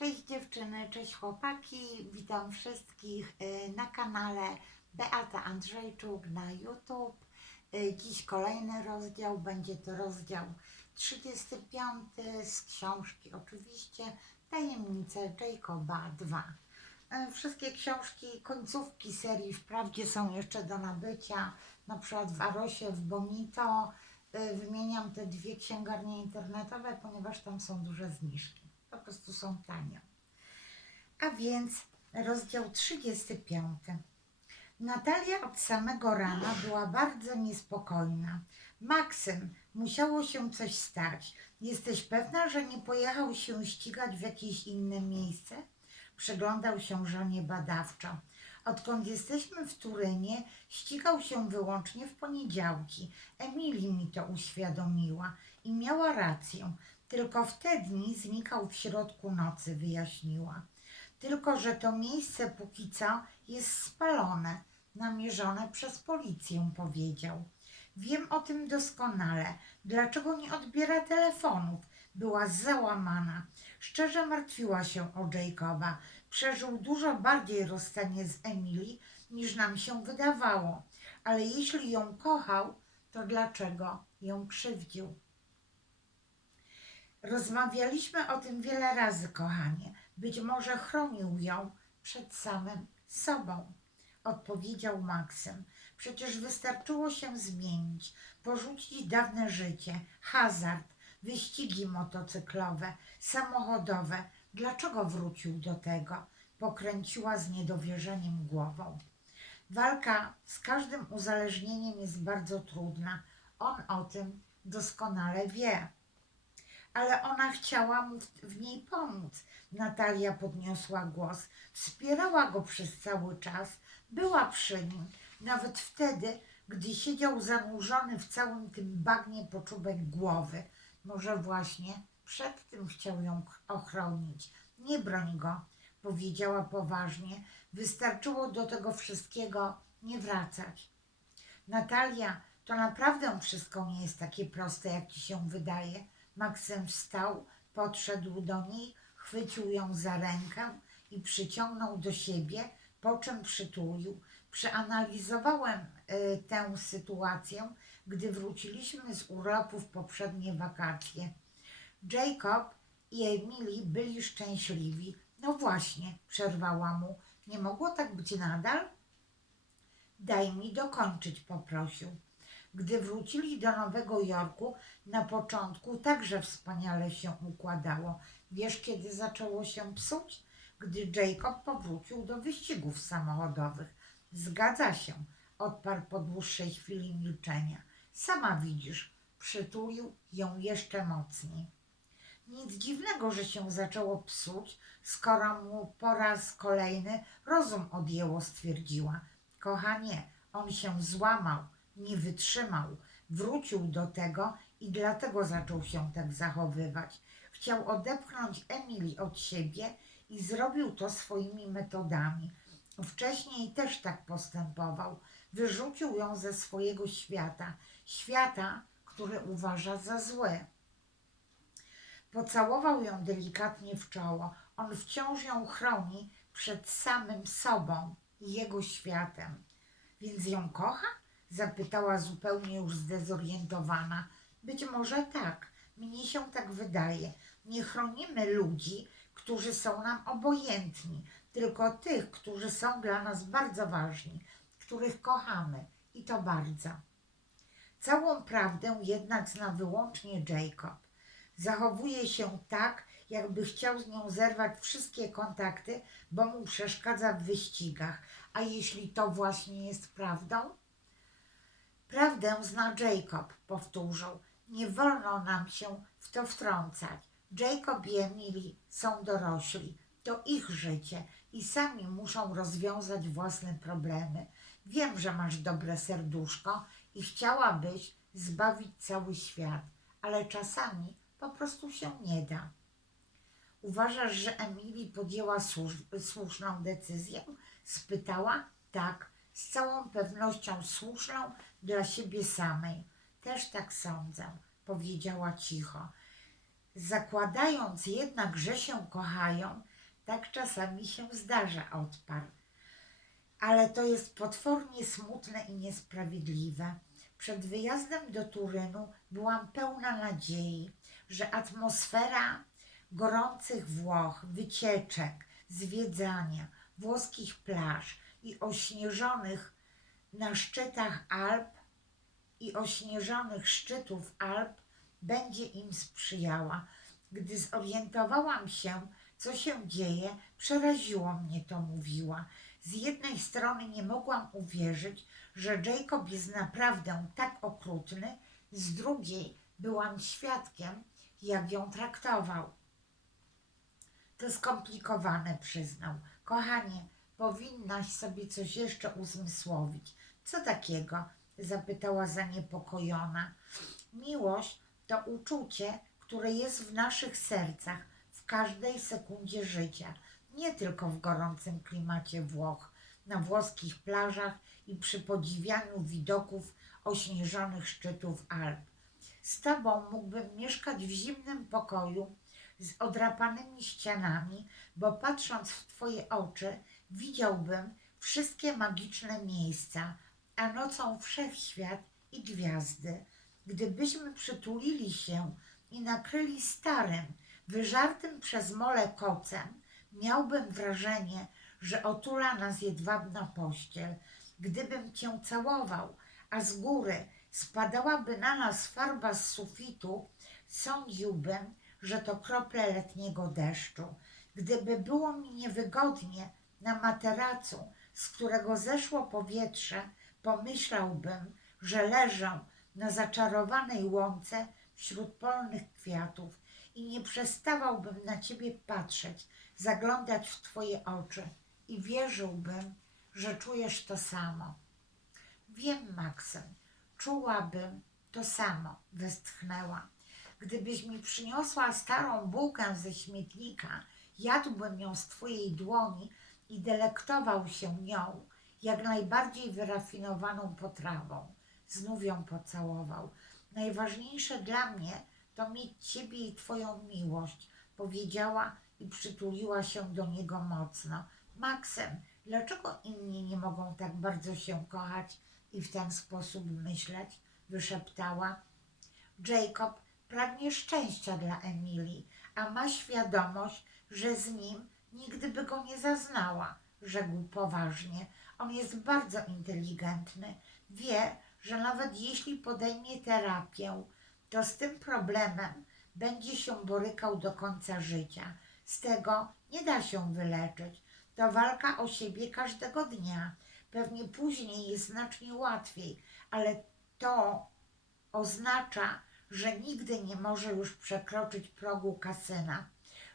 Cześć dziewczyny, cześć chłopaki, witam wszystkich y, na kanale Beata Andrzejczuk na YouTube. Y, Dziś kolejny rozdział, będzie to rozdział 35 z książki oczywiście Tajemnice Jacoba 2. Y, Wszystkie książki, końcówki serii wprawdzie są jeszcze do nabycia, na przykład w Arosie, w Bonito. Wymieniam te dwie księgarnie internetowe, ponieważ tam są duże zniżki po prostu są tanie. A więc rozdział 35. Natalia od samego rana była bardzo niespokojna. Maksym, musiało się coś stać. Jesteś pewna, że nie pojechał się ścigać w jakieś inne miejsce? Przyglądał się żonie badawczo. Odkąd jesteśmy w Turynie, ścigał się wyłącznie w poniedziałki. Emily mi to uświadomiła i miała rację. Tylko w te dni znikał w środku nocy, wyjaśniła. Tylko, że to miejsce póki co jest spalone, namierzone przez policję, powiedział. Wiem o tym doskonale. Dlaczego nie odbiera telefonów? Była załamana. Szczerze martwiła się o Jacoba. Przeżył dużo bardziej rozstanie z Emily, niż nam się wydawało. Ale jeśli ją kochał, to dlaczego ją krzywdził? Rozmawialiśmy o tym wiele razy, kochanie. Być może chronił ją przed samym sobą, odpowiedział Maksym. Przecież wystarczyło się zmienić, porzucić dawne życie, hazard, wyścigi motocyklowe, samochodowe. Dlaczego wrócił do tego? Pokręciła z niedowierzeniem głową. Walka z każdym uzależnieniem jest bardzo trudna. On o tym doskonale wie ale ona chciała mu w, w niej pomóc. Natalia podniosła głos, wspierała go przez cały czas, była przy nim, nawet wtedy, gdy siedział zanurzony w całym tym bagnie po czubek głowy. Może właśnie przed tym chciał ją ochronić. Nie broń go, powiedziała poważnie. Wystarczyło do tego wszystkiego nie wracać. Natalia, to naprawdę wszystko nie jest takie proste, jak ci się wydaje. Maksym wstał, podszedł do niej, chwycił ją za rękę i przyciągnął do siebie, po czym przytulił. Przeanalizowałem y, tę sytuację, gdy wróciliśmy z urlopu w poprzednie wakacje. Jacob i Emily byli szczęśliwi. No właśnie, przerwała mu. Nie mogło tak być nadal? Daj mi dokończyć, poprosił. Gdy wrócili do Nowego Jorku, na początku także wspaniale się układało. Wiesz, kiedy zaczęło się psuć? Gdy Jacob powrócił do wyścigów samochodowych. Zgadza się, odparł po dłuższej chwili milczenia. Sama widzisz, przytulił ją jeszcze mocniej. Nic dziwnego, że się zaczęło psuć, skoro mu po raz kolejny rozum odjęło, stwierdziła. Kochanie, on się złamał, nie wytrzymał, wrócił do tego i dlatego zaczął się tak zachowywać. Chciał odepchnąć Emily od siebie i zrobił to swoimi metodami. Wcześniej też tak postępował. Wyrzucił ją ze swojego świata, świata, który uważa za złe. Pocałował ją delikatnie w czoło. On wciąż ją chroni przed samym sobą i jego światem. Więc ją kocha? Zapytała zupełnie już zdezorientowana. Być może tak, mnie się tak wydaje. Nie chronimy ludzi, którzy są nam obojętni, tylko tych, którzy są dla nas bardzo ważni, których kochamy i to bardzo. Całą prawdę jednak zna wyłącznie Jacob. Zachowuje się tak, jakby chciał z nią zerwać wszystkie kontakty, bo mu przeszkadza w wyścigach. A jeśli to właśnie jest prawdą? Prawdę zna Jacob, powtórzył. Nie wolno nam się w to wtrącać. Jacob i Emily są dorośli. To ich życie i sami muszą rozwiązać własne problemy. Wiem, że masz dobre serduszko i chciałabyś zbawić cały świat, ale czasami po prostu się nie da. Uważasz, że Emily podjęła słusz- słuszną decyzję? Spytała. Tak, z całą pewnością słuszną dla siebie samej. Też tak sądzę, powiedziała cicho. Zakładając jednak, że się kochają, tak czasami się zdarza, odparł. Ale to jest potwornie smutne i niesprawiedliwe. Przed wyjazdem do Turynu byłam pełna nadziei, że atmosfera gorących Włoch, wycieczek, zwiedzania, włoskich plaż i ośnieżonych na szczytach Alp i ośnieżonych szczytów Alp będzie im sprzyjała. Gdy zorientowałam się, co się dzieje, przeraziło mnie to, mówiła. Z jednej strony nie mogłam uwierzyć, że Jacob jest naprawdę tak okrutny, z drugiej byłam świadkiem, jak ją traktował. To skomplikowane, przyznał. Kochanie, powinnaś sobie coś jeszcze uzmysłowić. Co takiego? zapytała zaniepokojona. Miłość to uczucie, które jest w naszych sercach w każdej sekundzie życia, nie tylko w gorącym klimacie Włoch, na włoskich plażach i przy podziwianiu widoków ośnieżonych szczytów Alp. Z tobą mógłbym mieszkać w zimnym pokoju z odrapanymi ścianami, bo patrząc w twoje oczy, widziałbym wszystkie magiczne miejsca, a nocą wszechświat i gwiazdy. Gdybyśmy przytulili się i nakryli starym, wyżartym przez mole kocem, miałbym wrażenie, że otula nas jedwabna pościel. Gdybym cię całował, a z góry spadałaby na nas farba z sufitu, sądziłbym, że to krople letniego deszczu. Gdyby było mi niewygodnie na materacu, z którego zeszło powietrze, pomyślałbym, że leżę na zaczarowanej łące wśród polnych kwiatów i nie przestawałbym na ciebie patrzeć, zaglądać w twoje oczy i wierzyłbym, że czujesz to samo. Wiem, Maksym, czułabym to samo, westchnęła. Gdybyś mi przyniosła starą bułkę ze śmietnika, jadłbym ją z twojej dłoni i delektował się nią, jak najbardziej wyrafinowaną potrawą. Znów ją pocałował. Najważniejsze dla mnie to mieć ciebie i twoją miłość, powiedziała i przytuliła się do niego mocno. Maksem, dlaczego inni nie mogą tak bardzo się kochać i w ten sposób myśleć? wyszeptała. Jacob pragnie szczęścia dla Emilii, a ma świadomość, że z nim nigdy by go nie zaznała, rzekł poważnie. On jest bardzo inteligentny. Wie, że nawet jeśli podejmie terapię, to z tym problemem będzie się borykał do końca życia. Z tego nie da się wyleczyć. To walka o siebie każdego dnia. Pewnie później jest znacznie łatwiej, ale to oznacza, że nigdy nie może już przekroczyć progu kasyna,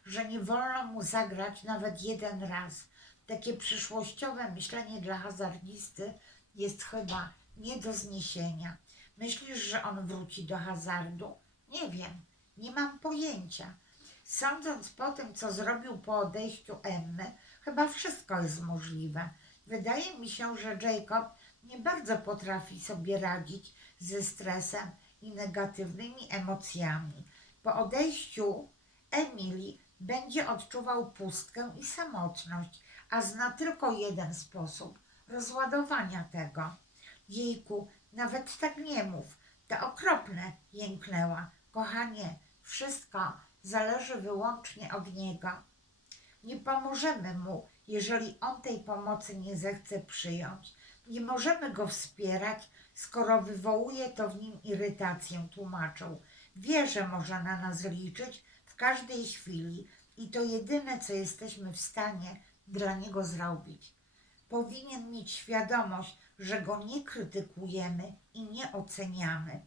że nie wolno mu zagrać nawet jeden raz. Takie przyszłościowe myślenie dla hazardisty jest chyba nie do zniesienia. Myślisz, że on wróci do hazardu? Nie wiem, nie mam pojęcia. Sądząc po tym, co zrobił po odejściu Emmy, chyba wszystko jest możliwe. Wydaje mi się, że Jacob nie bardzo potrafi sobie radzić ze stresem i negatywnymi emocjami. Po odejściu Emily będzie odczuwał pustkę i samotność, a zna tylko jeden sposób rozładowania tego. Jejku, nawet tak nie mów. To okropne, jęknęła. Kochanie, wszystko zależy wyłącznie od niego. Nie pomożemy mu, jeżeli on tej pomocy nie zechce przyjąć. Nie możemy go wspierać, skoro wywołuje to w nim irytację, tłumaczył. Wie, że może na nas liczyć w każdej chwili i to jedyne, co jesteśmy w stanie dla niego zrobić. Powinien mieć świadomość, że go nie krytykujemy i nie oceniamy.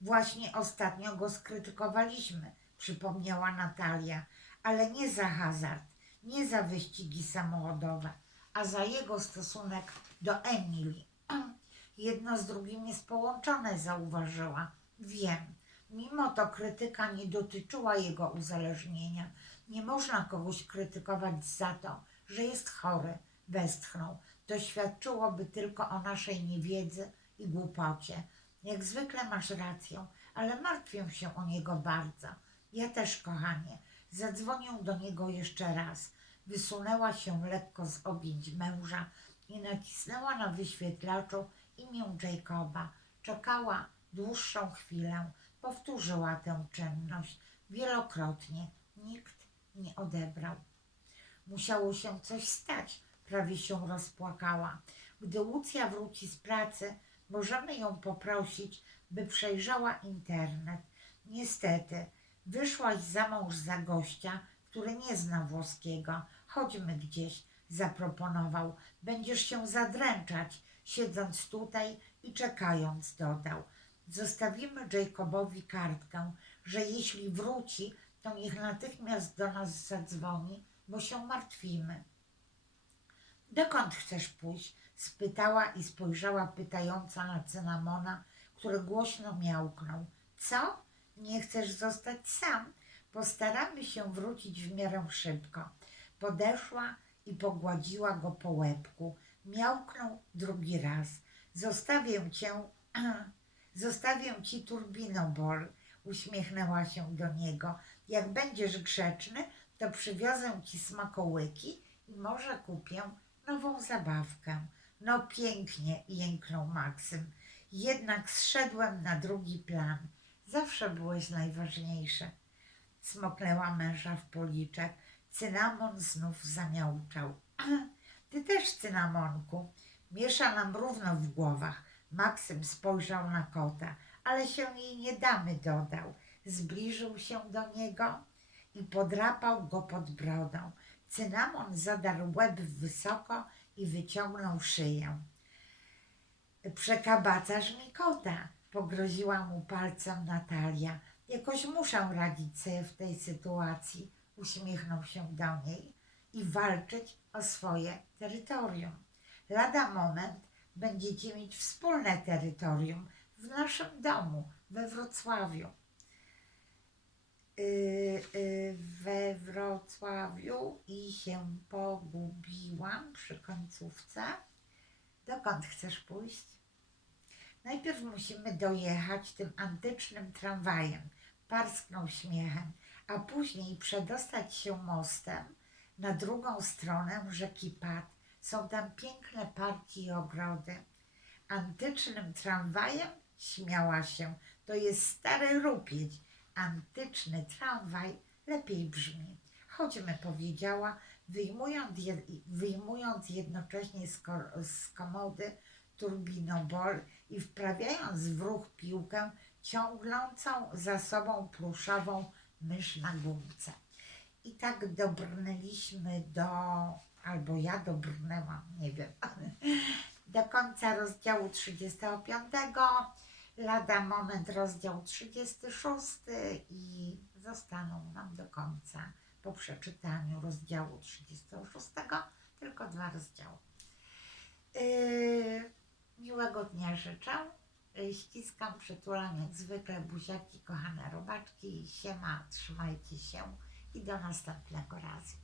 Właśnie ostatnio go skrytykowaliśmy, przypomniała Natalia, ale nie za hazard, nie za wyścigi samochodowe, a za jego stosunek do Emilii. Jedno z drugim jest połączone, zauważyła. Wiem. Mimo to krytyka nie dotyczyła jego uzależnienia. Nie można kogoś krytykować za to, że jest chory, westchnął. To świadczyłoby tylko o naszej niewiedzy i głupocie. Jak zwykle masz rację, ale martwię się o niego bardzo. Ja też, kochanie. Zadzwonię do niego jeszcze raz. Wysunęła się lekko z objęć męża i nacisnęła na wyświetlaczu imię Jacoba. Czekała dłuższą chwilę. Powtórzyła tę czynność wielokrotnie. Nikt nie odebrał. Musiało się coś stać. Prawie się rozpłakała. Gdy Łucja wróci z pracy, możemy ją poprosić, by przejrzała internet. Niestety, wyszłaś za mąż za gościa, który nie zna włoskiego. Chodźmy gdzieś, zaproponował. Będziesz się zadręczać, siedząc tutaj i czekając, dodał. Zostawimy Jacobowi kartkę, że jeśli wróci, to niech natychmiast do nas zadzwoni, bo się martwimy. Dokąd chcesz pójść? spytała i spojrzała pytająca na cynamona, który głośno miałknął. Co? Nie chcesz zostać sam? Postaramy się wrócić w miarę szybko. Podeszła i pogładziła go po łebku. Miałknął drugi raz. Zostawię cię, zostawię ci turbinobol. Uśmiechnęła się do niego. Jak będziesz grzeczny, to przywiozę ci smakołyki i może kupię nową zabawkę. No pięknie, jęknął Maksym. Jednak zszedłem na drugi plan. Zawsze byłeś najważniejszy. Smoknęła męża w policzek. Cynamon znów zamiałczał. Ty też, cynamonku. Miesza nam równo w głowach. Maksym spojrzał na kota, ale się jej nie damy, dodał. Zbliżył się do niego i podrapał go pod brodą. Cynamon zadarł łeb wysoko i wyciągnął szyję. Przekabacasz mi kota, pogroziła mu palcem Natalia. Jakoś muszę radzić sobie w tej sytuacji, uśmiechnął się do niej i walczyć o swoje terytorium. Lada moment będziecie mieć wspólne terytorium w naszym domu we Wrocławiu. Yy, yy, we Wrocławiu i się pogubiłam przy końcówce. Dokąd chcesz pójść? Najpierw musimy dojechać tym antycznym tramwajem. Parsknął śmiechem, a później przedostać się mostem na drugą stronę rzeki Pat. Są tam piękne parki i ogrody. Antycznym tramwajem? Śmiała się. To jest stary rupieć. Antyczny tramwaj lepiej brzmi. Chodźmy, powiedziała, wyjmując, je, wyjmując jednocześnie z, z komody turbinobol i wprawiając w ruch piłkę ciągnącą za sobą pluszową mysz na gumce. I tak dobrnęliśmy do, albo ja dobrnęłam, nie wiem, do końca rozdziału 35. Lada moment rozdział 36 i zostaną nam do końca po przeczytaniu rozdziału 36 tylko dwa rozdziały. Yy, miłego dnia życzę. Yy, ściskam, przytulam jak zwykle buziaki, kochane robaczki. Siema, trzymajcie się i do następnego razu.